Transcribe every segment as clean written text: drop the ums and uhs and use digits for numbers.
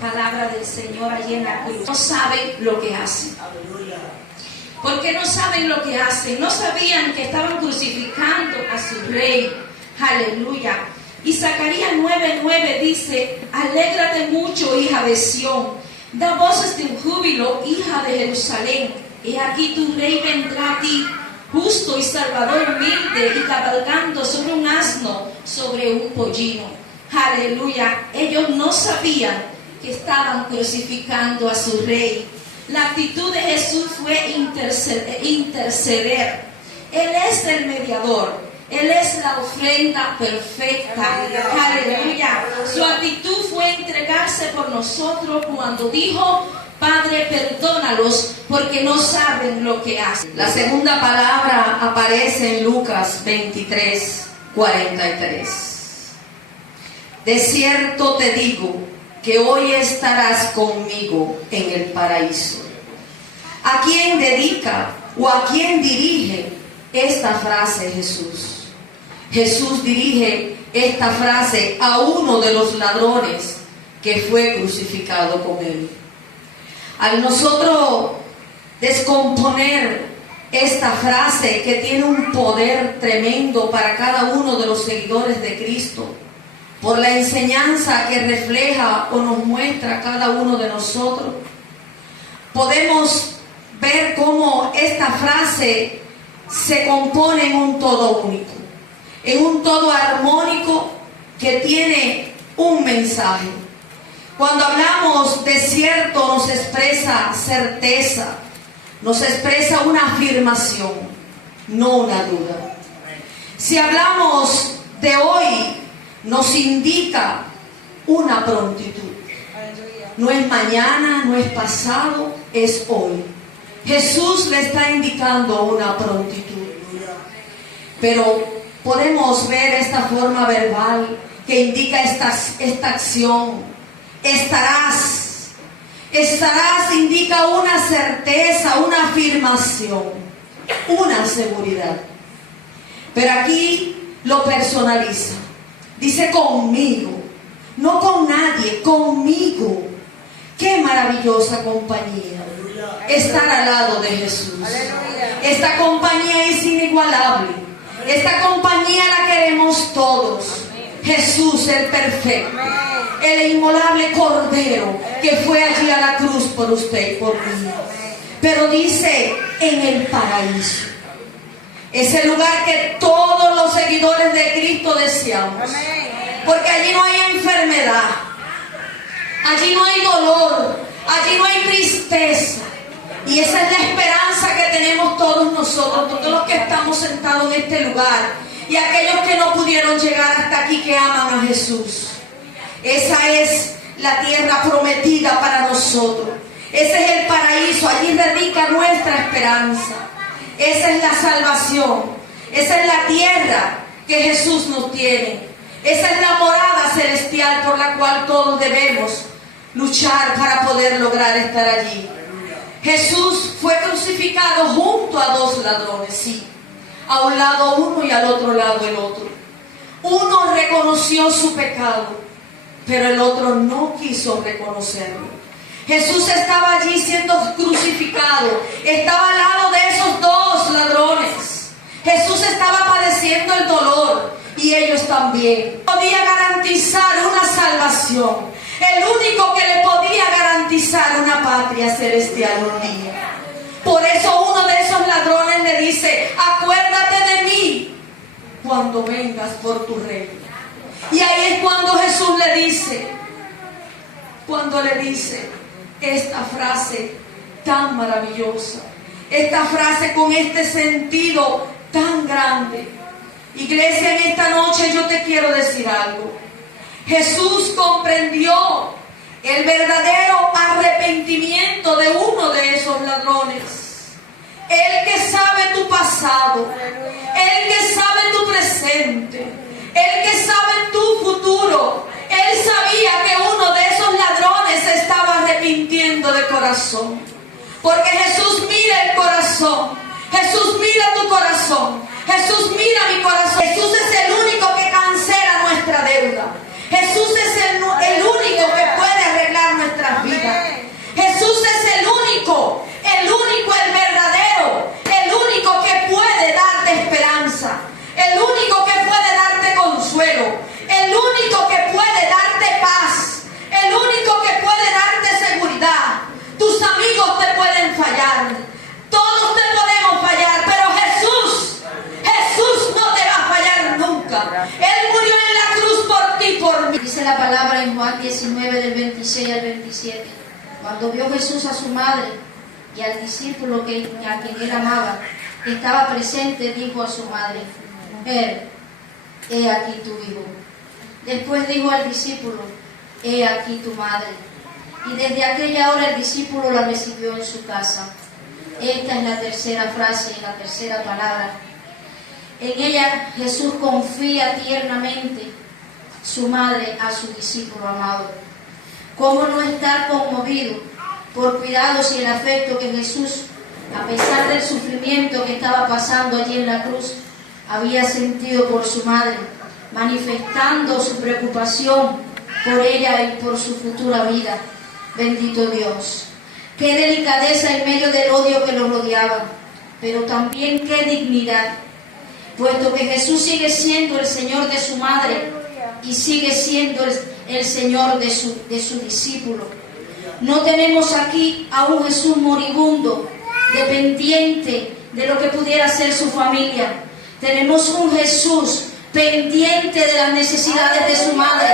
palabra del Señor allí en la cruz. No saben lo que hacen. ¿Por qué no saben lo que hacen? No sabían que estaban crucificando a su rey. Aleluya. Y Zacarías 9:9 dice: alégrate mucho, hija de Sión, da voces de un júbilo, hija de Jerusalén. He aquí tu rey vendrá a ti, justo y salvador, humilde y cabalgando sobre un asno, sobre un pollino. Aleluya. Ellos no sabían que estaban crucificando a su rey. La actitud de Jesús fue interceder. Él es el mediador. Él es la ofrenda perfecta. Aleluya. Su actitud fue entregarse por nosotros cuando dijo: Padre, perdónalos porque no saben lo que hacen. La segunda palabra aparece en Lucas 23:43. De cierto te digo que hoy estarás conmigo en el paraíso. ¿A quién dedica o a quién dirige esta frase Jesús? Jesús dirige esta frase a uno de los ladrones que fue crucificado con él. Al nosotros descomponer esta frase, que tiene un poder tremendo para cada uno de los seguidores de Cristo, por la enseñanza que refleja o nos muestra cada uno de nosotros, podemos ver cómo esta frase se compone en un todo único, en un todo armónico que tiene un mensaje. Cuando hablamos de cierto, nos expresa certeza, nos expresa una afirmación, no una duda. Si hablamos de hoy, nos indica una prontitud. No es mañana, no es pasado, es hoy. Jesús le está indicando una prontitud. Pero podemos ver esta forma verbal que indica esta acción. Estarás indica una certeza, una afirmación, una seguridad. Pero aquí lo personaliza. Dice conmigo, no con nadie, conmigo. Qué maravillosa compañía estar al lado de Jesús. Esta compañía es inigualable. Esta compañía la queremos todos. Jesús, el perfecto, el inmolable Cordero que fue allí a la cruz por usted y por mí. Pero dice en el paraíso. Es el lugar que todos los seguidores de Cristo deseamos. Porque allí no hay enfermedad, allí no hay dolor, allí no hay tristeza. Y esa es la esperanza que tenemos todos nosotros, todos los que estamos sentados en este lugar, y aquellos que no pudieron llegar hasta aquí, que aman a Jesús. Esa es la tierra prometida para nosotros. Ese es el paraíso, allí radica nuestra esperanza. Esa es la salvación. Esa es la tierra que Jesús nos tiene. Esa es la morada celestial por la cual todos debemos luchar para poder lograr estar allí. Jesús fue crucificado junto a dos ladrones, sí. A un lado uno y al otro lado el otro. Uno reconoció su pecado, pero el otro no quiso reconocerlo. Jesús estaba allí siendo crucificado. Estaba al lado de esos dos ladrones. Jesús estaba padeciendo el dolor y ellos también. Podía garantizar una salvación. El único que le podía garantizar una patria celestial un día. Por eso uno de esos ladrones le dice: acuérdate de mí cuando vengas por tu reino. Y ahí es cuando Jesús le dice esta frase tan maravillosa, esta frase con este sentido tan grande. Iglesia, en esta noche yo te quiero decir algo. Jesús comprendió el verdadero arrepentimiento de uno de esos ladrones. Él que sabe tu pasado, Él que sabe tu presente, Él que sabe tu futuro. Él sabía que uno de esos ladrones se estaba arrepintiendo de corazón. Porque Jesús mira el corazón. Jesús mira tu corazón. Jesús mira mi corazón. Jesús es el único que cancela nuestra deuda. Jesús es el único que puede arreglar nuestras vidas. Jesús es el único, el verdadero, el único que puede darte esperanza, el único que puede darte consuelo, el único que puede darte paz, el único que puede darte seguridad. Tus amigos te pueden fallar, todos te podemos fallar, pero Jesús no te va a fallar nunca. Él murió en la cruz por ti, por mí. Dice la palabra en Juan 19 del 26 al 27. Cuando vio Jesús a su madre y al discípulo a quien él amaba, que estaba presente, dijo a su madre: Mujer, he aquí tu hijo. Después dijo al discípulo: He aquí tu madre. Y desde aquella hora el discípulo la recibió en su casa. Esta es la tercera frase, la tercera palabra. En ella Jesús confía tiernamente su madre a su discípulo amado. ¿Cómo no estar conmovido por cuidados y el afecto que Jesús, a pesar del sufrimiento que estaba pasando allí en la cruz, había sentido por su madre, manifestando su preocupación por ella y por su futura vida? Bendito Dios. Qué delicadeza en medio del odio que lo rodeaba, pero también qué dignidad, puesto que Jesús sigue siendo el Señor de su madre y sigue siendo el Señor de su discípulo. No tenemos aquí a un Jesús moribundo, dependiente de lo que pudiera ser su familia. Tenemos un Jesús pendiente de las necesidades de su madre,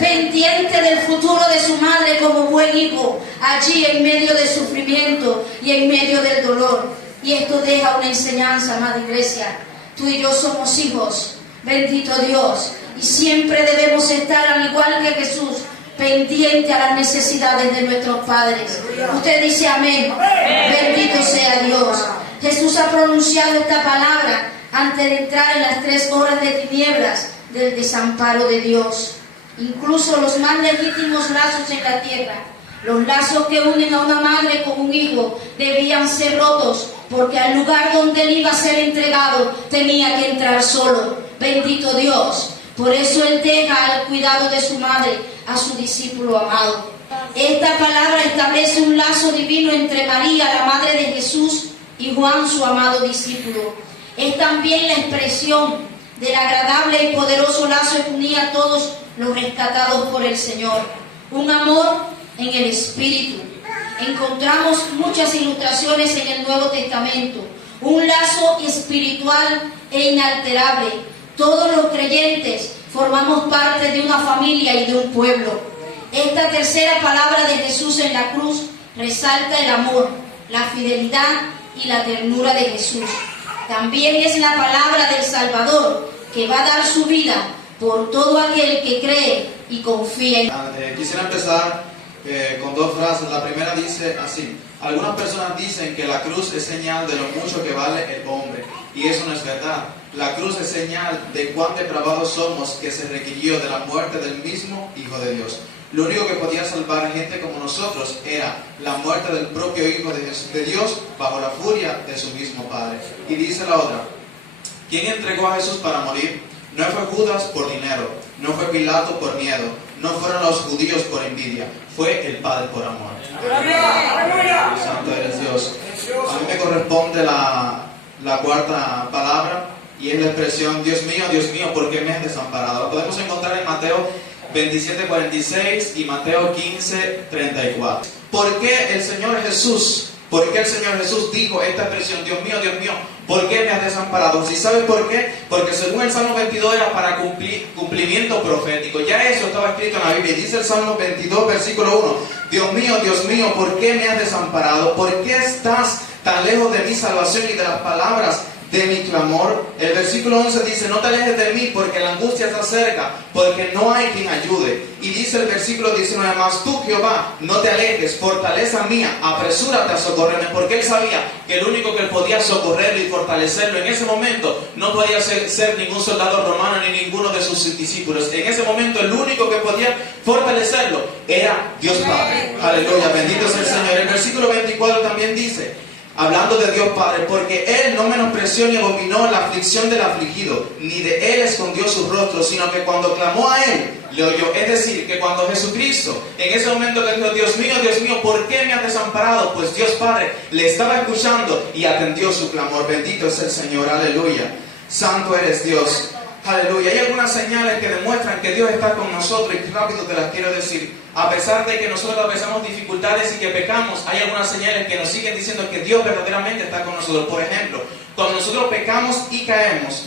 pendiente del futuro de su madre como buen hijo, allí en medio del sufrimiento y en medio del dolor. Y esto deja una enseñanza, amada iglesia. Tú y yo somos hijos, bendito Dios, y siempre debemos estar, al igual que Jesús, pendiente a las necesidades de nuestros padres. Usted dice amén. Bendito sea Dios. Jesús ha pronunciado esta palabra antes de entrar en las 3 horas de tinieblas del desamparo de Dios. Incluso los más legítimos lazos en la tierra, los lazos que unen a una madre con un hijo, debían ser rotos, porque al lugar donde él iba a ser entregado tenía que entrar solo. Bendito Dios. Por eso él deja al cuidado de su madre a su discípulo amado. Esta palabra establece un lazo divino entre María, la madre de Jesús, y Juan, su amado discípulo. Es también la expresión del agradable y poderoso lazo que unía a todos los rescatados por el Señor. Un amor en el Espíritu. Encontramos muchas ilustraciones en el Nuevo Testamento. Un lazo espiritual e inalterable. Todos los creyentes formamos parte de una familia y de un pueblo. Esta tercera palabra de Jesús en la cruz resalta el amor, la fidelidad y la ternura de Jesús. También es la palabra del Salvador, que va a dar su vida por todo aquel que cree y confía en. Quisiera empezar con 2 frases. La primera dice así: algunas personas dicen que la cruz es señal de lo mucho que vale el hombre, y eso no es verdad. La cruz es señal de cuán depravados somos, que se requirió de la muerte del mismo Hijo de Dios. Lo único que podía salvar a gente como nosotros era la muerte del propio Hijo de Dios bajo la furia de su mismo Padre. Y dice la otra: ¿quién entregó a Jesús para morir? No fue Judas por dinero, no fue Pilato por miedo, no fueron los judíos por envidia, fue el Padre por amor. Santo eres Dios. A mí me corresponde la cuarta palabra, y es la expresión: Dios mío, ¿por qué me has desamparado? Lo podemos encontrar en Mateo 27:46 y Mateo 15:34. ¿Por qué el Señor Jesús dijo esta expresión: Dios mío, ¿por qué me has desamparado? ¿Sí sabes por qué? Porque según el Salmo 22 era para cumplimiento profético. Ya eso estaba escrito en la Biblia. Dice el Salmo 22, versículo 1: Dios mío, ¿por qué me has desamparado? ¿Por qué estás tan lejos de mi salvación y de las palabras de mi clamor? El versículo 11 dice: no te alejes de mí, porque la angustia está cerca, porque no hay quien ayude. Y dice el versículo 19: mas tú, Jehová, no te alejes, fortaleza mía, apresúrate a socorrerme. Porque él sabía que el único que podía socorrerlo y fortalecerlo en ese momento no podía ser ningún soldado romano ni ninguno de sus discípulos. En ese momento el único que podía fortalecerlo era Dios Padre. Aleluya, bendito es el Señor. El versículo 24 también dice: hablando de Dios Padre, porque Él no menospreció ni abominó la aflicción del afligido, ni de Él escondió su rostro, sino que cuando clamó a Él, le oyó. Es decir, que cuando Jesucristo, en ese momento le dijo, Dios mío, ¿por qué me has desamparado? Pues Dios Padre le estaba escuchando y atendió su clamor. Bendito es el Señor, aleluya. Santo eres Dios. Aleluya. Hay algunas señales que demuestran que Dios está con nosotros y rápido te las quiero decir. A pesar de que nosotros atravesamos dificultades y que pecamos, hay algunas señales que nos siguen diciendo que Dios verdaderamente está con nosotros. Por ejemplo, cuando nosotros pecamos y caemos,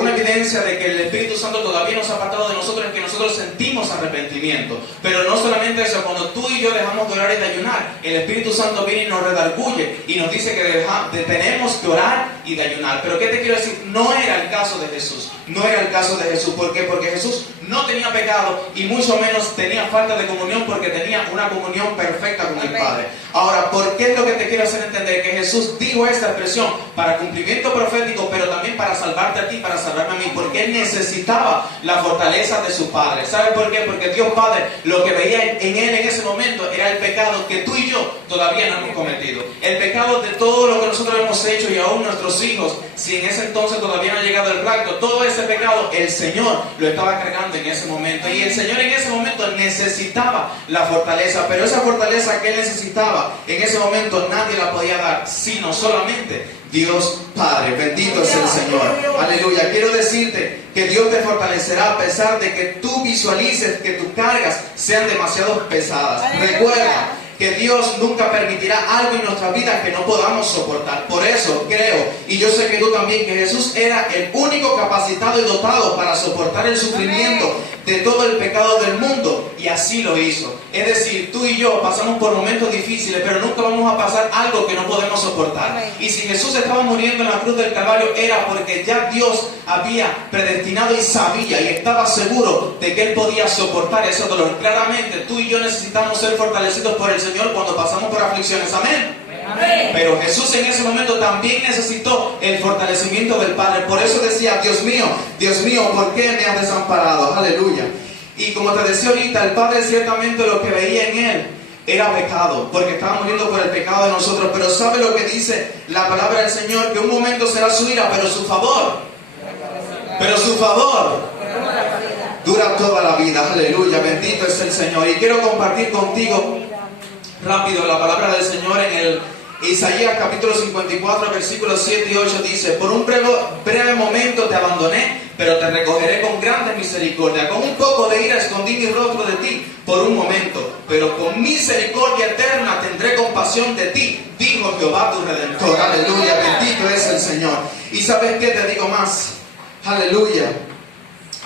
una evidencia de que el Espíritu Santo todavía nos ha apartado de nosotros es que nosotros sentimos arrepentimiento. Pero no solamente eso, cuando tú y yo dejamos de orar y de ayunar, el Espíritu Santo viene y nos redarguye y nos dice que tenemos que orar y de ayunar. Pero ¿qué te quiero decir? No era el caso de Jesús. No era el caso de Jesús. ¿Por qué? Porque Jesús no tenía pecado y mucho menos tenía falta de comunión, porque tenía una comunión perfecta con el Padre. Ahora, ¿por qué es lo que te quiero hacer entender? Que Jesús dijo esta expresión para cumplimiento profético, pero también para salvarte a ti, para salvarme a mí, porque Él necesitaba la fortaleza de su Padre. ¿Sabes por qué? Porque Dios Padre lo que veía en Él en ese momento era el pecado que tú y yo todavía no hemos cometido. El pecado de todo lo que nosotros hemos hecho y aún nuestros hijos, si en ese entonces todavía no ha llegado el rapto, todo ese pecado el Señor lo estaba cargando en ese momento. Y el Señor en ese momento necesitaba la fortaleza, pero esa fortaleza que Él necesitaba en ese momento nadie la podía dar, sino solamente Dios Padre. Bendito es el Señor. Aleluya. Quiero decirte que Dios te fortalecerá a pesar de que tú visualices que tus cargas sean demasiado pesadas. Recuerda que Dios nunca permitirá algo en nuestras vidas que no podamos soportar. Por eso creo, y yo sé que tú también, que Jesús era el único capacitado y dotado para soportar el sufrimiento de todo el pecado del mundo, y así lo hizo. Es decir, tú y yo pasamos por momentos difíciles, pero nunca vamos a pasar algo que no podemos soportar. Y si Jesús estaba muriendo en la cruz del Calvario, era porque ya Dios había predestinado y sabía y estaba seguro de que Él podía soportar ese dolor. Claramente, tú y yo necesitamos ser fortalecidos por el Señor cuando pasamos por aflicciones. Amén. Pero Jesús en ese momento también necesitó el fortalecimiento del Padre. Por eso decía, Dios mío, ¿por qué me has desamparado? Aleluya. Y como te decía ahorita, el Padre ciertamente lo que veía en Él era pecado, porque estaba muriendo por el pecado de nosotros. Pero ¿sabe lo que dice la palabra del Señor? Que un momento será su ira, pero su favor dura toda la vida. Aleluya, bendito es el Señor. Y quiero compartir contigo rápido la palabra del Señor en el Isaías capítulo 54, versículos 7 y 8 dice: por un breve momento te abandoné, pero te recogeré con grande misericordia. Con un poco de ira escondí mi rostro de ti por un momento, pero con misericordia eterna tendré compasión de ti, dijo Jehová tu Redentor. Aleluya, bendito es el Señor. Y ¿sabes qué? Te digo más. Aleluya.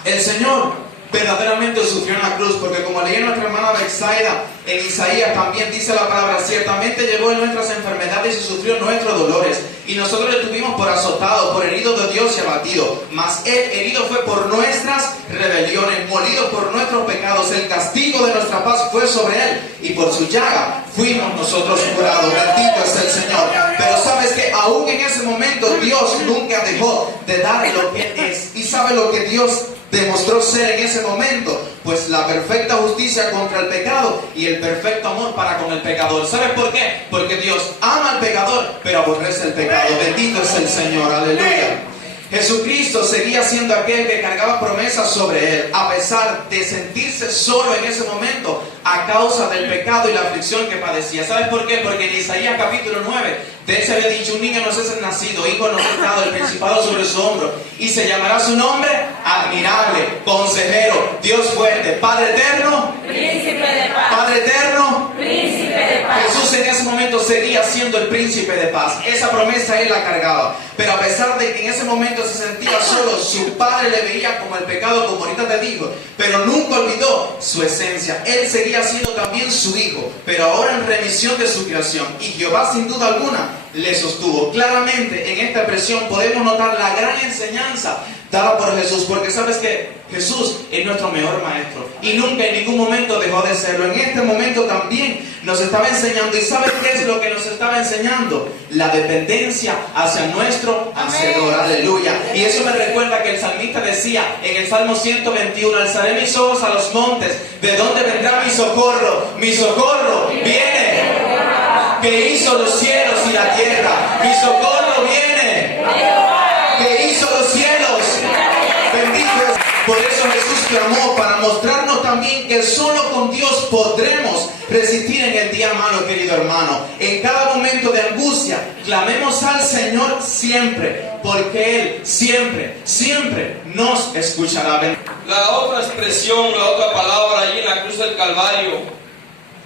El Señor verdaderamente sufrió en la cruz, porque como leía nuestra hermana Bexaida en Isaías, también dice la palabra: ciertamente llevó en nuestras enfermedades y sufrió nuestros dolores, y nosotros le tuvimos por azotado, por herido de Dios y abatido. Mas Él herido fue por nuestras rebeliones, molido por nuestros pecados. El castigo de nuestra paz fue sobre Él, y por su llaga fuimos nosotros curados. Bendito es el Señor. Pero sabes que aún en ese momento Dios nunca dejó de dar lo que Él es. ¿Y sabe lo que Dios demostró ser en ese momento? Pues la perfecta justicia contra el pecado y el perfecto amor para con el pecador. ¿Sabes por qué? Porque Dios ama al pecador, pero aborrece el pecado. Bendito es el Señor. Aleluya. Jesucristo seguía siendo aquel que cargaba promesas sobre Él, a pesar de sentirse solo en ese momento a causa del pecado y la aflicción que padecía. ¿Sabes por qué? Porque en Isaías capítulo 9, de él se había dicho: un niño nos es nacido, hijo nos es dado, el principado sobre su hombro, y se llamará su nombre Admirable, Consejero, Dios fuerte, Padre eterno, Príncipe de paz. Padre eterno, Príncipe de paz. Jesús en ese momento seguía siendo el Príncipe de paz. Esa promesa Él la cargaba. Pero a pesar de que en ese momento se sentía solo, su Padre le veía como el pecado, como ahorita te digo, pero nunca olvidó su esencia. Él seguía siendo también su hijo, pero ahora en remisión de su creación. Y Jehová sin duda alguna le sostuvo. Claramente en esta expresión podemos notar la gran enseñanza dada por Jesús, porque sabes que Jesús es nuestro mejor maestro y nunca en ningún momento dejó de serlo. En este momento también nos estaba enseñando. ¿Y sabes qué es lo que nos estaba enseñando? La dependencia hacia nuestro Hacedor. Aleluya. Y eso me recuerda que el salmista decía en el Salmo 121: alzaré mis ojos a los montes, ¿de dónde vendrá mi socorro? Mi socorro viene que hizo los cielos y la tierra. Mi socorro viene, que hizo los cielos. Bendito es. Por eso Jesús clamó, para mostrarnos también que solo con Dios podremos resistir en el día malo, querido hermano. En cada momento de angustia, clamemos al Señor siempre, porque Él siempre nos escuchará. La otra expresión, la otra palabra allí en la cruz del Calvario,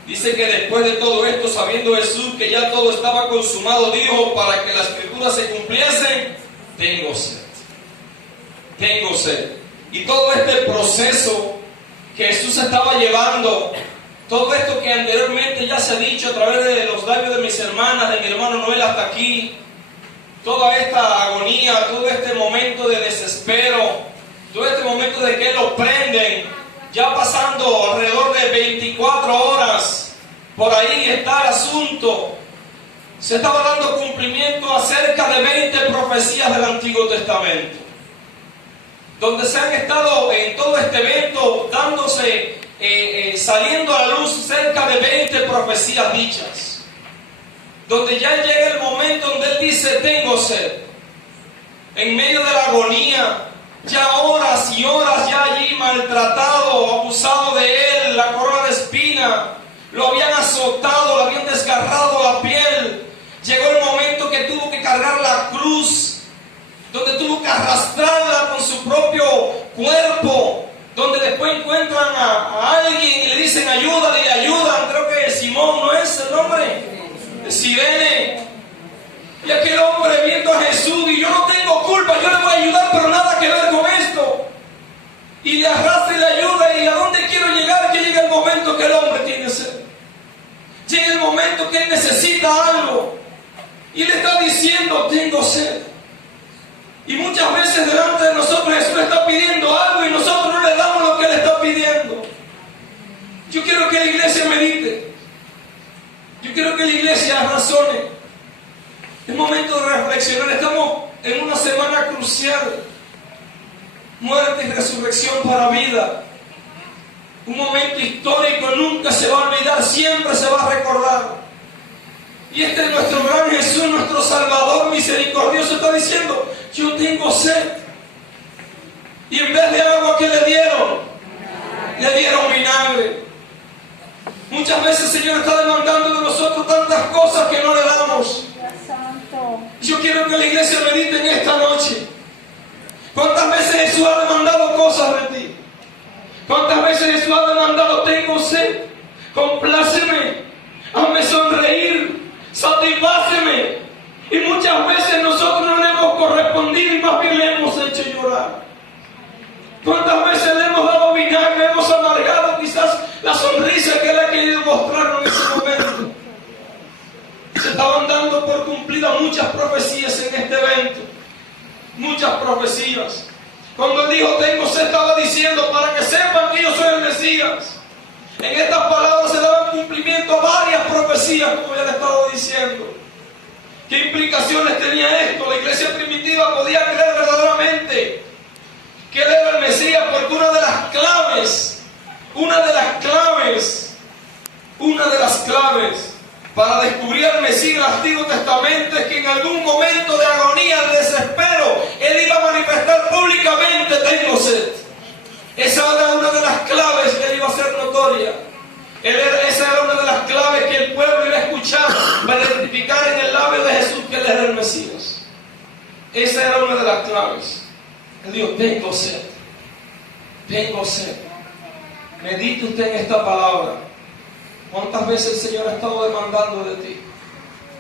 dice que después de todo esto, sabiendo Jesús que ya todo estaba consumado, dijo, para que las escrituras se cumpliesen, tengo sed. Tengo sed. Y todo este proceso que Jesús estaba llevando, todo esto que anteriormente ya se ha dicho a través de los labios de mis hermanas, de mi hermano Noel hasta aquí, toda esta agonía, todo este momento de desespero, todo este momento de que lo prenden, ya pasando alrededor de 24 horas, por ahí está el asunto. Se estaba dando cumplimiento a cerca de 20 profecías del Antiguo Testamento, donde se han estado en todo este evento dándose, saliendo a la luz cerca de 20 profecías dichas, donde ya llega el momento donde Él dice, tengo sed. En medio de la agonía, ya horas y horas ya allí maltratado, abusado de Él, la corona de espina, lo habían azotado, lo habían desgarrado la piel. Llegó el momento que tuvo que cargar la cruz, donde tuvo que arrastrarla con su propio cuerpo, donde después encuentran a alguien y le dicen ayúdale, y le ayudan. Creo que Simón, ¿no es el nombre? Sirene. Y aquel hombre viendo a Jesús, y yo no tengo culpa, yo le voy a ayudar, pero nada que ver con esto. Y le arrastra y le ayuda, y a dónde quiero llegar, que llega el momento que el hombre tiene sed. Llega el momento que él necesita algo, y le está diciendo, tengo sed. Y muchas veces delante de nosotros Jesús le está pidiendo algo y nosotros no le damos lo que le está pidiendo. Yo quiero que la iglesia medite. Yo quiero que la iglesia razone. Es momento de reflexionar. Estamos en una semana crucial. Muerte y resurrección para vida. Un momento histórico, nunca se va a olvidar, siempre se va a recordar. Y este es nuestro gran Jesús, nuestro Salvador misericordioso, está diciendo, yo tengo sed. Y en vez de agua, ¿qué le dieron? Le dieron vinagre. Muchas veces el Señor está demandando de nosotros tantas cosas que no le damos. Yo quiero que la iglesia medite en esta noche. ¿Cuántas veces Jesús ha demandado cosas de ti? ¿Cuántas veces Jesús ha demandado, tengo sed, compláceme, hazme sonreír, satisfáceme? Y muchas veces nosotros no le hemos correspondido y más bien le hemos hecho llorar. ¿Cuántas veces le hemos dado vinagre, hemos amargado quizás la sonrisa que Él ha querido mostrarnos en ese momento? Se estaban dando por cumplidas muchas profecías en este evento. Muchas profecías. Cuando Él dijo, tengo sed, estaba diciendo, para que sepan que yo soy el Mesías. En estas palabras se daban cumplimiento a varias profecías, como ya le estaba diciendo. ¿Qué implicaciones tenía esto? La iglesia primitiva podía creer verdaderamente que Él era el Mesías, porque una de las claves para descubrir al Mesías del Antiguo Testamento es que en algún momento de agonía, de desespero, Él iba a manifestar públicamente, tengo sed. Esa era una de las claves que Él iba a hacer notoria. Esa era una de las claves que el pueblo iba a escuchar para identificar en el labio de Jesús que Él era el Mesías. Esa era una de las claves. Él dijo, tengo sed. Tengo sed. Medite usted en esta palabra. ¿Cuántas veces el Señor ha estado demandando de ti?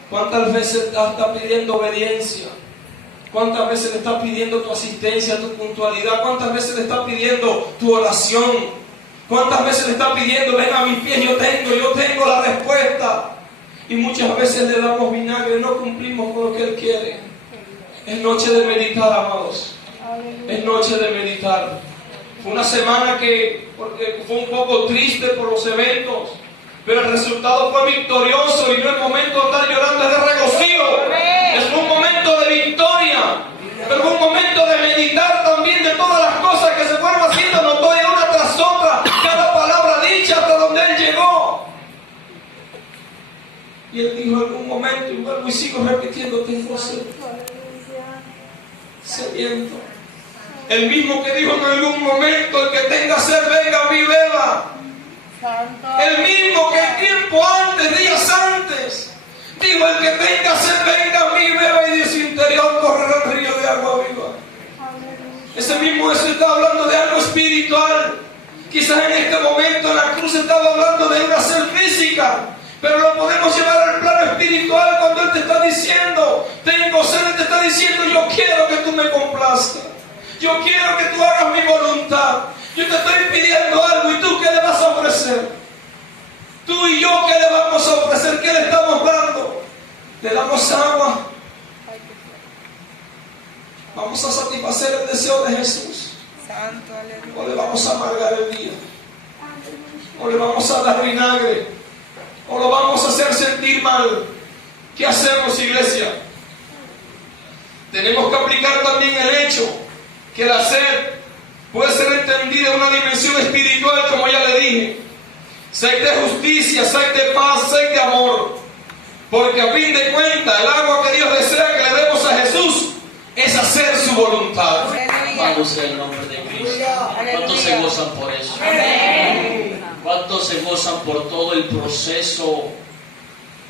¿Cuántas veces está pidiendo obediencia? ¿Cuántas veces le está pidiendo tu asistencia, tu puntualidad? ¿Cuántas veces le está pidiendo tu oración? ¿Cuántas veces le está pidiendo, ven a mis pies, yo tengo la respuesta? Y muchas veces le damos vinagre, no cumplimos con lo que Él quiere. Es noche de meditar, amados. Es noche de meditar. Fue una semana que fue un poco triste por los eventos, pero el resultado fue victorioso y no es momento de estar llorando, es de regocijo. Es un momento de victoria, pero fue un momento de meditar también de todas las cosas que se fueron haciendo notorias una tras otra, cada palabra dicha hasta donde Él llegó. Y Él dijo algo algo y sigo repitiendo, tengo sed. Sediento. El mismo que dijo en algún momento, el que tenga sed, venga a mí, beba. El mismo que tiempo antes, días antes, dijo, el que tenga sed, venga a mí, beba, y de su interior correrá el río de agua viva. Ese mismo Jesús está hablando de algo espiritual. Quizás en este momento en la cruz estaba hablando de una sed física, pero lo podemos llevar al plano espiritual cuando Él te está diciendo, tengo sed. Él te está diciendo, yo quiero que tú me complazcas. Yo quiero que tú hagas mi voluntad. Yo te estoy pidiendo algo, ¿y tú qué le vas a ofrecer? Tú y yo, ¿qué le vamos a ofrecer? ¿Qué le estamos dando? ¿Le damos agua? ¿Vamos a satisfacer el deseo de Jesús? ¿O le vamos a amargar el día? ¿O le vamos a dar vinagre? ¿O lo vamos a hacer sentir mal? ¿Qué hacemos, iglesia? Tenemos que aplicar también el hecho que la sed puede ser entendida en una dimensión espiritual, como ya le dije. Sed de justicia, sed de paz, sed de amor. Porque a fin de cuentas, el agua que Dios desea que le demos a Jesús es hacer su voluntad. Alabado sea el nombre de Cristo. ¿Cuántos se gozan por eso? ¿Cuántos se gozan por todo el proceso?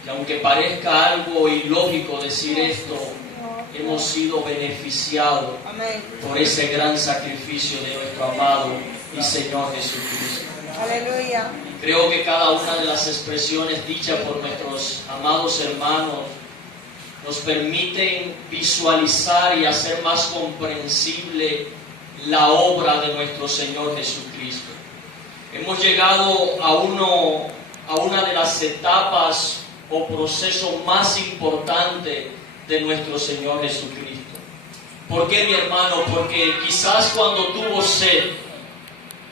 Que aunque parezca algo ilógico decir esto, hemos sido beneficiados por ese gran sacrificio de nuestro amado y Señor Jesucristo. Aleluya. Creo que cada una de las expresiones dichas por nuestros amados hermanos nos permiten visualizar y hacer más comprensible la obra de nuestro Señor Jesucristo. Hemos llegado a una de las etapas o procesos más importantes de nuestro Señor Jesucristo. ¿Por qué, mi hermano? Porque quizás cuando tuvo sed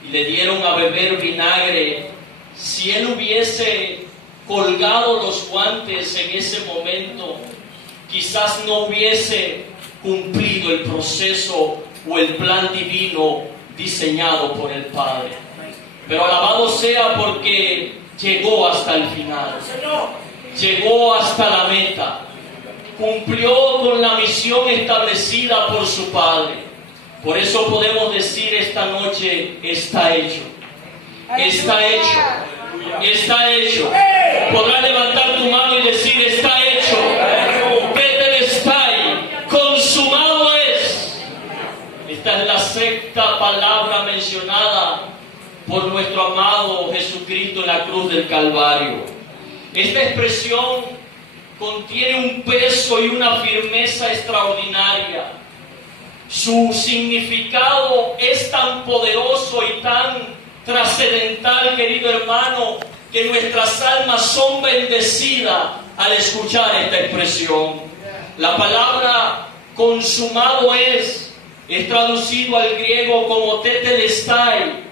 y le dieron a beber vinagre, si Él hubiese colgado los guantes en ese momento, quizás no hubiese cumplido el proceso o el plan divino diseñado por el Padre. Pero alabado sea porque llegó hasta el final, llegó hasta la meta, cumplió con la misión establecida por su Padre. Por eso podemos decir esta noche, está hecho, está hecho, está hecho. Podrás levantar tu mano y decir, está hecho. Consumado es. Esta es la sexta palabra mencionada por nuestro amado Jesucristo en la cruz del Calvario. Esta expresión contiene un peso y una firmeza extraordinaria. Su significado es tan poderoso y tan trascendental, querido hermano, que nuestras almas son bendecidas al escuchar esta expresión. La palabra consumado es traducido al griego como tetelestai.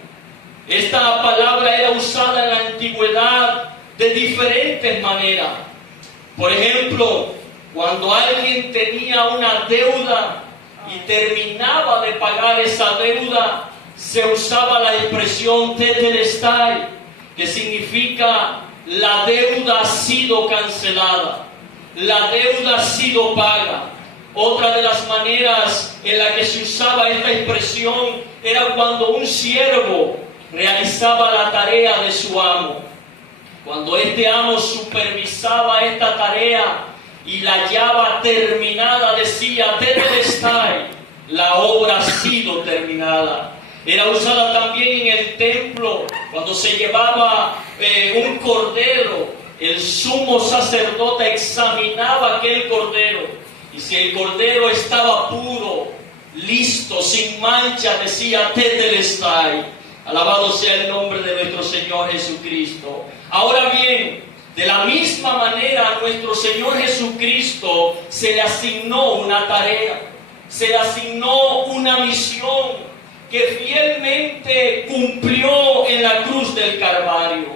Esta palabra era usada en la antigüedad de diferentes maneras. Por ejemplo, cuando alguien tenía una deuda y terminaba de pagar esa deuda, se usaba la expresión tetelestai, que significa la deuda ha sido cancelada, la deuda ha sido paga. Otra de las maneras en la que se usaba esta expresión era cuando un siervo realizaba la tarea de su amo. Cuando este amo supervisaba esta tarea y la hallaba terminada, decía tetelestai, la obra ha sido terminada. Era usada también en el templo cuando se llevaba un cordero. El sumo sacerdote examinaba aquel cordero y si el cordero estaba puro, listo, sin mancha, decía tetelestai. Alabado sea el nombre de nuestro Señor Jesucristo. Ahora bien, de la misma manera a nuestro Señor Jesucristo se le asignó una tarea, se le asignó una misión que fielmente cumplió en la cruz del Calvario,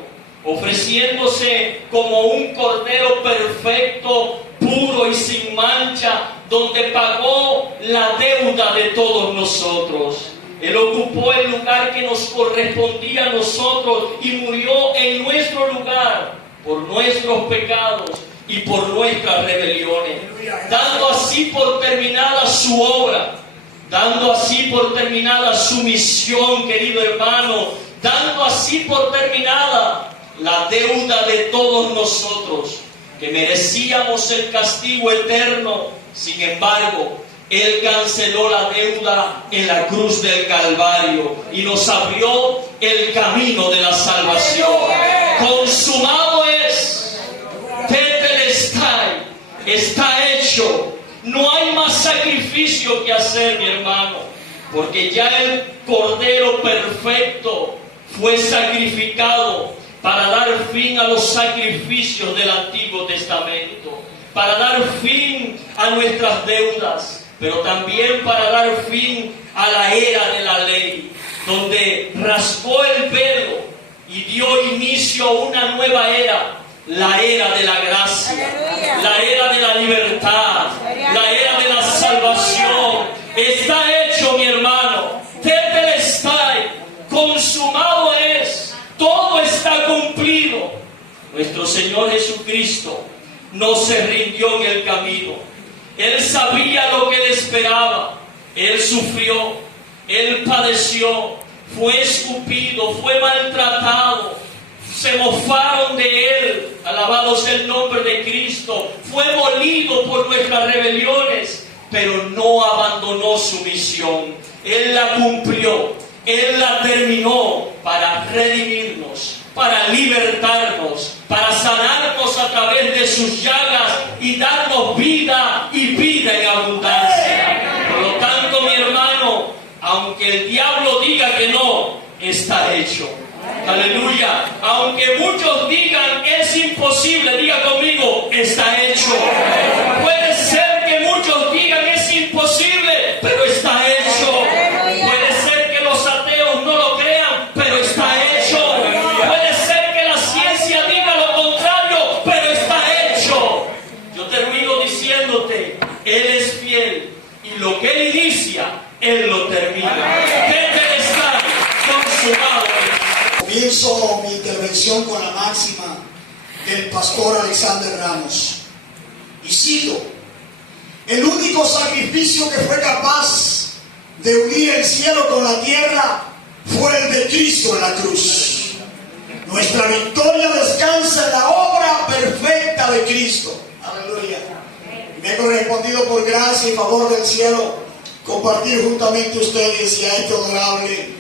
ofreciéndose como un cordero perfecto, puro y sin mancha, donde pagó la deuda de todos nosotros. Él ocupó el lugar que nos correspondía a nosotros y murió en nuestro lugar por nuestros pecados, y por nuestras rebeliones, dando así por terminada su obra, dando así por terminada su misión, querido hermano, dando así por terminada la deuda de todos nosotros, que merecíamos el castigo eterno. Sin embargo, Él canceló la deuda en la cruz del Calvario y nos abrió el camino de la salvación. Consumado es, tetelestai, está hecho. No hay más sacrificio que hacer, mi hermano, porque ya el Cordero perfecto fue sacrificado para dar fin a los sacrificios del Antiguo Testamento, para dar fin a nuestras deudas, pero también para dar fin a la era de la ley, donde rasgó el velo y dio inicio a una nueva era, la era de la gracia, la era de la libertad, la era de la salvación. Está hecho, mi hermano, tetelestai, consumado es, todo está cumplido. Nuestro Señor Jesucristo no se rindió en el camino. Él sabía lo que le esperaba. Él sufrió, Él padeció, fue escupido, fue maltratado, se mofaron de Él, alabado sea el nombre de Cristo, fue molido por nuestras rebeliones, pero no abandonó su misión. Él la cumplió, Él la terminó para redimirnos, para libertarnos, para sanarnos a través de sus llagas y darnos vida y vida en abundancia. Por lo tanto, mi hermano, aunque el diablo diga que no, está hecho. Aleluya. Aunque muchos digan es imposible, diga conmigo, está hecho. Puede ser que muchos digan es imposible, pero está hecho. Puede ser que los ateos no lo crean, pero está hecho. Puede ser que la ciencia diga lo contrario, pero está hecho. Yo termino diciéndote, Él es fiel y lo que Él inicia, Él lo termina. Tetelestai, consumado. Comienzo mi intervención con la máxima del pastor Alexander Ramos. Y cito: el único sacrificio que fue capaz de unir el cielo con la tierra fue el de Cristo en la cruz. Nuestra victoria descansa en la obra perfecta de Cristo. Aleluya. Me he correspondido por gracia y favor del cielo compartir juntamente ustedes y a este honorable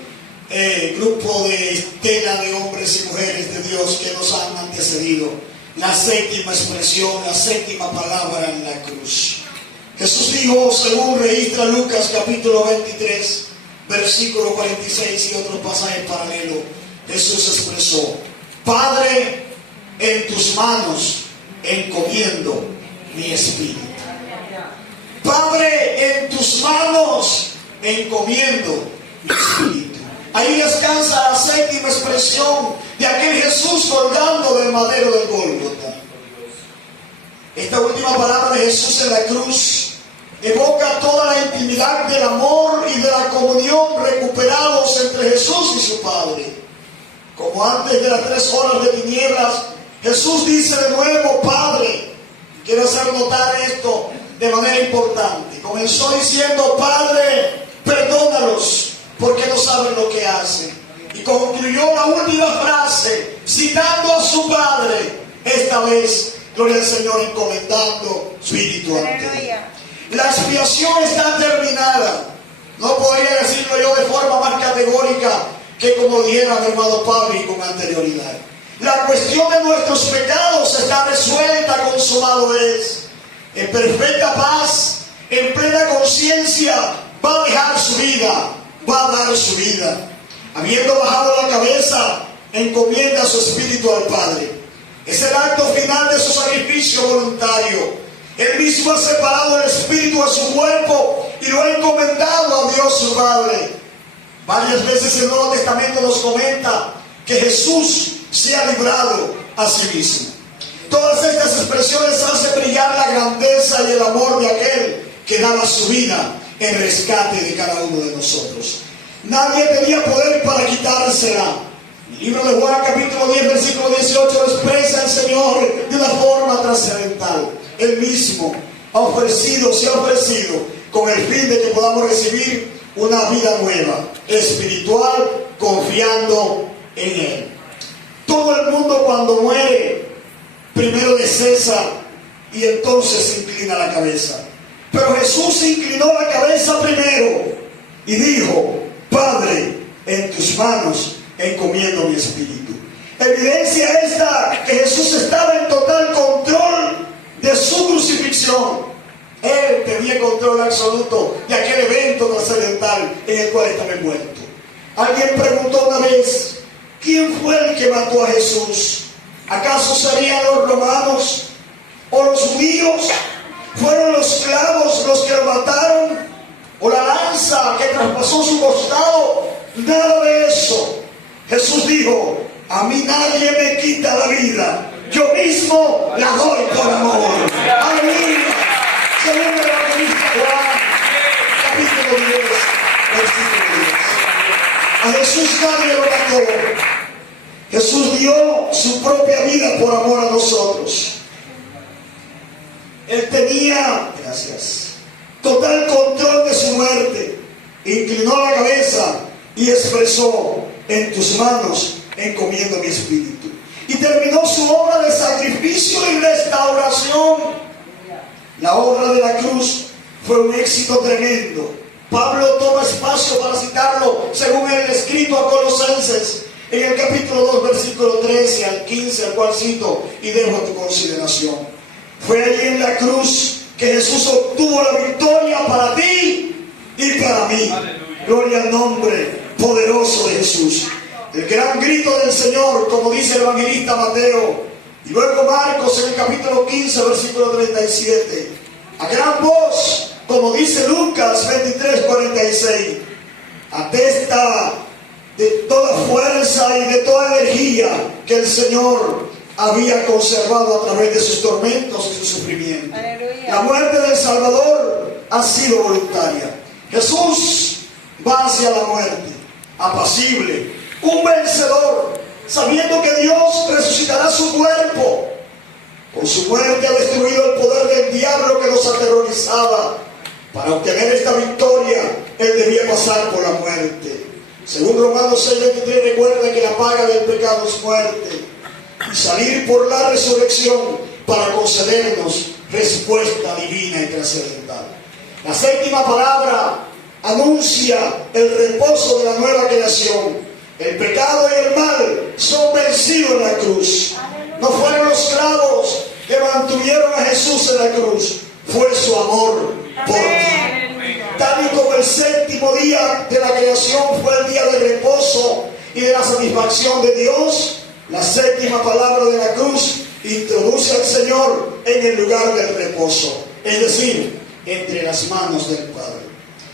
grupo de estela de hombres y mujeres de Dios que nos han antecedido, la séptima expresión, la séptima palabra en la cruz. Jesús dijo, según registra Lucas capítulo 23, versículo 46 y otros pasajes paralelos, Jesús expresó: Padre, en tus manos encomiendo mi espíritu. Padre, en tus manos encomiendo mi espíritu. Ahí descansa la séptima expresión de aquel Jesús colgando del madero del Gólgota. Esta última palabra de Jesús en la cruz evoca toda la intimidad del amor y de la comunión recuperados entre Jesús y su Padre. Como antes de las 3 horas de tinieblas, Jesús dice de nuevo, Padre. Quiero hacer notar esto de manera importante. Comenzó diciendo, Padre, perdónalos, porque no saben lo que hacen. Y concluyó la última frase, citando a su Padre, esta vez, gloria al Señor, encomendando su espíritu ante Él. La expiación está terminada. No podría decirlo yo de forma más categórica que como dijera mi hermano Pablo y con anterioridad. La cuestión de nuestros pecados está resuelta, consumado es. En perfecta paz, en plena conciencia, va a dejar su vida, va a dar su vida. Habiendo bajado la cabeza, encomienda su espíritu al Padre. Es el acto final de su sacrificio voluntario. Él mismo ha separado el espíritu de su cuerpo y lo ha encomendado a Dios su Padre. Varias veces el Nuevo Testamento nos comenta que Jesús se ha librado a sí mismo. Todas estas expresiones hacen brillar la grandeza y el amor de aquel que daba su vida en rescate de cada uno de nosotros. Nadie tenía poder para quitársela. El libro de Juan, capítulo 10, versículo 18, lo expresa el Señor de una forma trascendental. Él mismo se ha ofrecido con el fin de que podamos recibir una vida nueva, espiritual, confiando en Él. Todo el mundo cuando muere, primero le cesa y entonces se inclina la cabeza. Pero Jesús inclinó la cabeza primero y dijo: Padre, en tus manos encomiendo mi espíritu. Evidencia esta que Jesús estaba en total control de su crucifixión. Él tenía control absoluto de aquel evento trascendental en el cual estaba envuelto. Alguien preguntó una vez: ¿quién fue el que mató a Jesús? ¿Acaso serían los romanos o los judíos? ¿Fueron los clavos los que lo mataron? ¿O la lanza que traspasó su costado? Nada de eso. Jesús dijo: a mí nadie me quita la vida, yo mismo la doy por amor. Aleluya. Según el evangelista Juan, capítulo 10, versículo 10. A Jesús nadie lo mató. Jesús dio su propia vida por amor a nosotros. Él tenía, total control de su muerte. Inclinó la cabeza y expresó: en tus manos encomiendo mi espíritu. Y terminó su obra de sacrificio y restauración. La obra de la cruz fue un éxito tremendo. Pablo toma espacio para citarlo según el escrito a Colosenses, en el capítulo 2, versículo 13 al 15, al cual cito y dejo a tu consideración. Fue allí en la cruz que Jesús obtuvo la victoria para ti y para mí. Aleluya. Gloria al nombre poderoso de Jesús. El gran grito del Señor, como dice el evangelista Mateo, y luego Marcos en el capítulo 15, versículo 37. A gran voz, como dice Lucas 23, 46. Atesta de toda fuerza y de toda energía que el Señor había conservado a través de sus tormentos y su sufrimiento. Aleluya. La muerte del Salvador ha sido voluntaria. Jesús va hacia la muerte, apacible, un vencedor, sabiendo que Dios resucitará su cuerpo. Con su muerte ha destruido el poder del diablo que nos aterrorizaba. Para obtener esta victoria, Él debía pasar por la muerte. Según Romanos 6:23, recuerda que la paga del pecado es muerte. Y salir por la resurrección para concedernos respuesta divina y trascendental. La séptima palabra anuncia el reposo de la nueva creación. El pecado y el mal son vencidos en la cruz. No fueron los clavos que mantuvieron a Jesús en la cruz, fue su amor por ti. Tal y como el séptimo día de la creación fue el día de reposo y de la satisfacción de Dios, la séptima palabra de la cruz introduce al Señor en el lugar del reposo, es decir, entre las manos del Padre.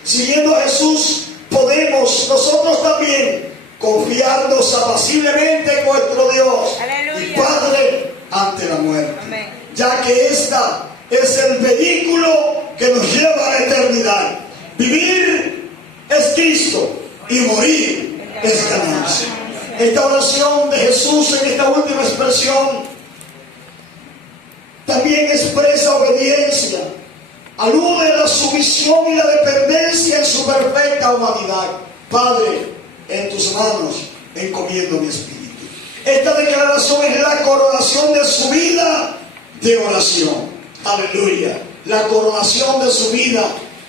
Siguiendo a Jesús, podemos nosotros también confiarnos apaciblemente en nuestro Dios. Aleluya. Y Padre ante la muerte. Amén. Ya que esta es el vehículo que nos lleva a la eternidad. Vivir es Cristo y morir es ganancia. Esta oración de Jesús en esta última expresión también expresa obediencia, alude a la sumisión y la dependencia en su perfecta humanidad. Padre, en tus manos encomiendo mi espíritu. Esta declaración es la coronación de su vida de oración. Aleluya. La coronación de su vida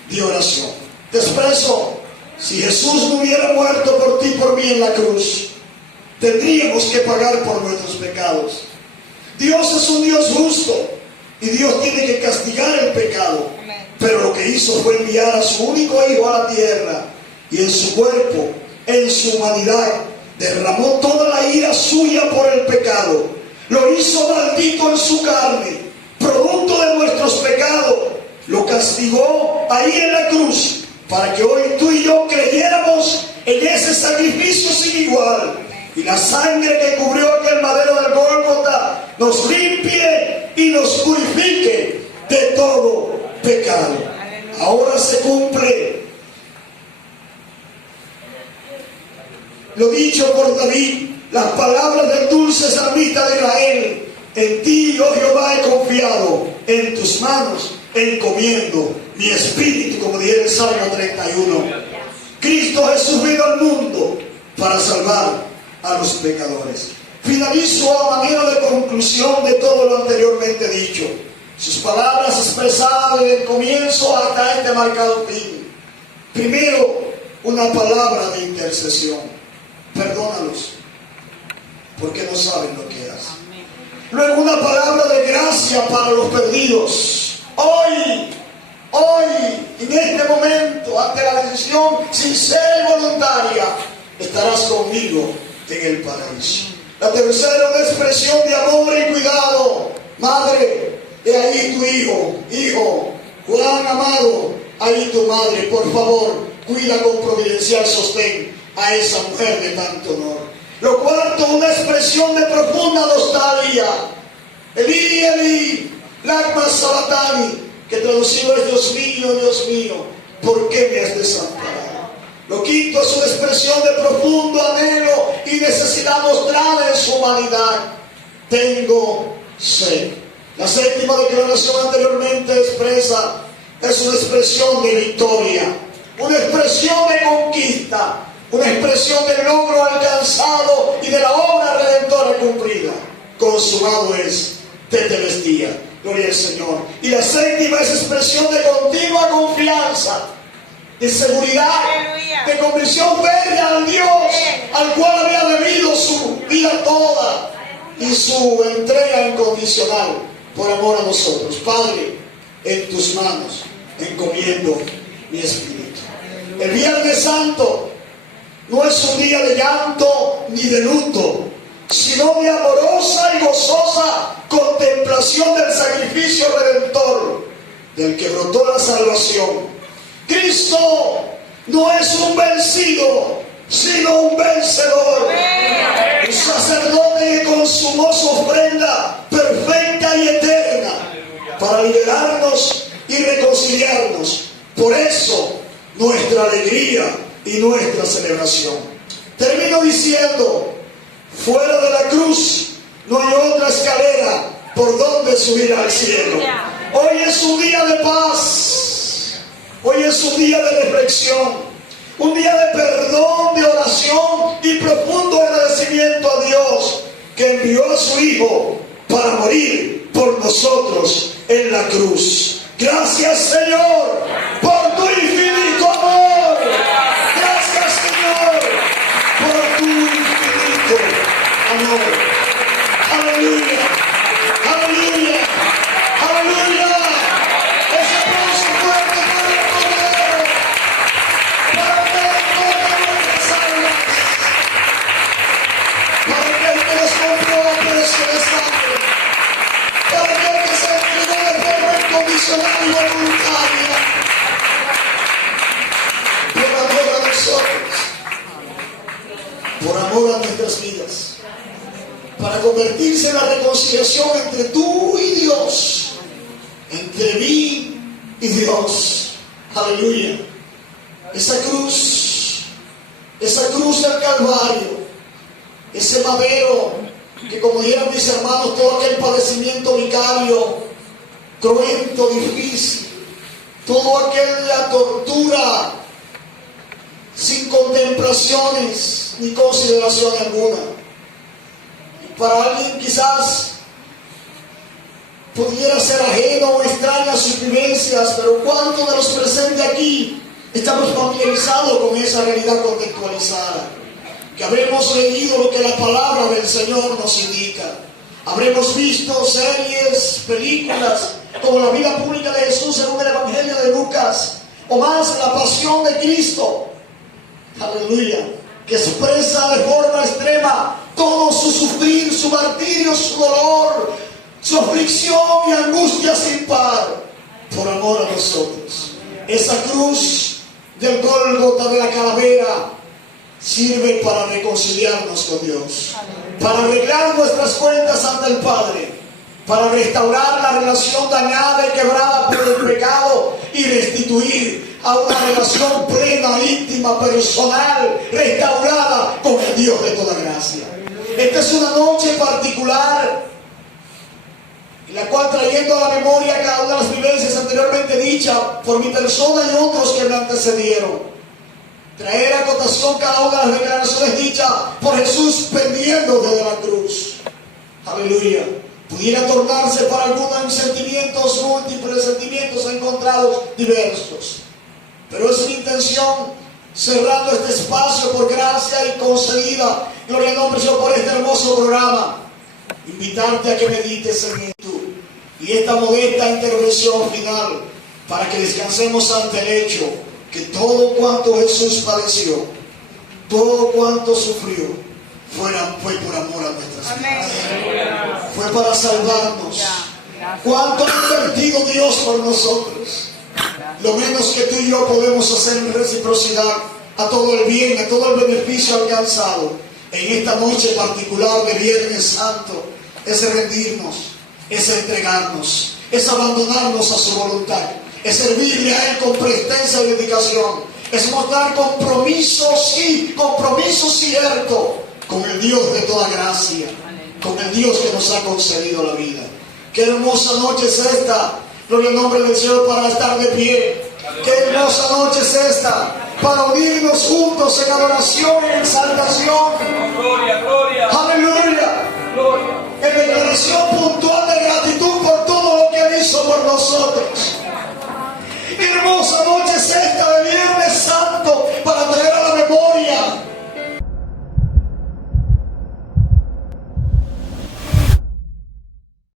de oración. Te expreso, si Jesús no hubiera muerto por ti y por mí en la cruz, tendríamos que pagar por nuestros pecados. Dios es un Dios justo y Dios tiene que castigar el pecado. Pero lo que hizo fue enviar a su único hijo a la tierra y en su cuerpo, en su humanidad, derramó toda la ira suya por el pecado. Lo hizo maldito en su carne, producto de nuestros pecados. Lo castigó ahí en la cruz para que hoy tú y yo creyéramos en ese sacrificio sin igual. Y la sangre que cubrió aquel madero del Gólgota nos limpie y nos purifique de todo pecado. Ahora se cumple lo dicho por David las palabras del dulce salmista de Israel: en ti, oh Jehová, he confiado, en tus manos encomiendo mi espíritu, como dice el Salmo 31. Cristo Jesús vino al mundo para salvar a los pecadores. Finalizo a manera de conclusión de todo lo anteriormente dicho. Sus palabras expresadas desde el comienzo hasta este marcado fin. Primero, una palabra de intercesión: perdónalos, porque no saben lo que hacen. Luego, una palabra de gracia para los perdidos. Hoy, en este momento, ante la decisión sincera y voluntaria, estarás conmigo en el paraíso. La tercera, una expresión de amor y cuidado: madre, he ahí tu hijo, Juan amado, ahí tu madre, por favor, cuida con providencial sostén a esa mujer de tanto honor. Lo cuarto, una expresión de profunda nostalgia: Eli, Eli, lama sabachthani, que traducido es: Dios mío, ¿por qué me has desamparado? Lo quinto es una expresión de profundo anhelo y necesidad mostrada en su humanidad: tengo sed. La séptima declaración anteriormente expresa es una expresión de victoria, una expresión de conquista, una expresión del logro alcanzado y de la obra redentora cumplida. Consumado es, tetelestia. Gloria al Señor. Y la séptima es expresión de continua confianza, de seguridad, de convicción férrea al Dios al cual había debido su vida toda y su entrega incondicional por amor a nosotros. Padre, en tus manos encomiendo mi espíritu. El Viernes Santo no es un día de llanto ni de luto, sino de amorosa y gozosa contemplación del sacrificio redentor del que brotó la salvación. Cristo no es un vencido, sino un vencedor. Un sacerdote que consumó su ofrenda perfecta y eterna para liberarnos y reconciliarnos. Por eso, nuestra alegría y nuestra celebración. Termino diciendo: fuera de la cruz no hay otra escalera por donde subir al cielo. Hoy es un día de paz, hoy es un día de reflexión, un día de perdón, de oración y profundo agradecimiento a Dios, que envió a su Hijo para morir por nosotros en la cruz. Gracias, Señor, por tu infinito amor. Gracias, Señor, por tu infinito amor. Aleluya, aleluya, aleluya. Ese aplauso fuerte para el Cordero, para aquel que corre nuestras almas, para aquel que nos compró a precio de sangre, para aquel que se entregó de forma incondicional y voluntaria, por amor a nosotros, por amor a nuestras vidas, para convertirse en la reconciliación entre tú y Dios, entre mí y Dios. Aleluya. Esa cruz del Calvario, ese madero que, como dijeron mis hermanos, todo aquel padecimiento vicario, cruento, difícil, toda aquella tortura sin contemplaciones ni consideración alguna. Para alguien quizás pudiera ser ajeno o extraño a sus vivencias, pero ¿cuántos de los presentes aquí estamos familiarizados con esa realidad contextualizada? Que habremos leído lo que la palabra del Señor nos indica, habremos visto series, películas como la vida pública de Jesús según el Evangelio de Lucas, o más la pasión de Cristo, aleluya, que expresa de forma extrema todo su sufrir, su martirio, su dolor, su aflicción y angustia sin par, por amor a nosotros. Esa cruz del Gólgota, de la calavera, sirve para reconciliarnos con Dios, para arreglar nuestras cuentas ante el Padre, para restaurar la relación dañada y quebrada por el pecado y restituir a una relación plena, íntima, personal, restaurada con el Dios de toda gracia. Esta es una noche particular en la cual, trayendo a la memoria cada una de las vivencias anteriormente dichas por mi persona y otros que me antecedieron, traer a cotación cada una de las declaraciones dichas por Jesús pendiendo desde la cruz. Aleluya. Pudiera tornarse para algunos en sentimientos múltiples, sentimientos encontrados diversos. Pero es mi intención, cerrando este espacio por gracia y concedida, gloria al nombre de Dios, por este hermoso programa, invitarte a que medites en esto y esta modesta intervención final, para que descansemos ante el hecho que todo cuanto Jesús padeció, todo cuanto sufrió, fue por amor a nuestras vidas. Fue para salvarnos. ¿Cuánto ha invertido Dios por nosotros? Lo menos que tú y yo podemos hacer en reciprocidad a todo el bien, a todo el beneficio alcanzado en esta noche particular de Viernes Santo, es rendirnos, es entregarnos, es abandonarnos a su voluntad, es servirle a Él con presencia y dedicación, es mostrar compromiso cierto con el Dios de toda gracia, con el Dios que nos ha concedido la vida. Qué hermosa noche es esta, gloria al nombre del Señor, para estar de pie. Qué hermosa noche es esta, para unirnos juntos en adoración y en exaltación. Gloria, gloria. Aleluya. Gloria. En declaración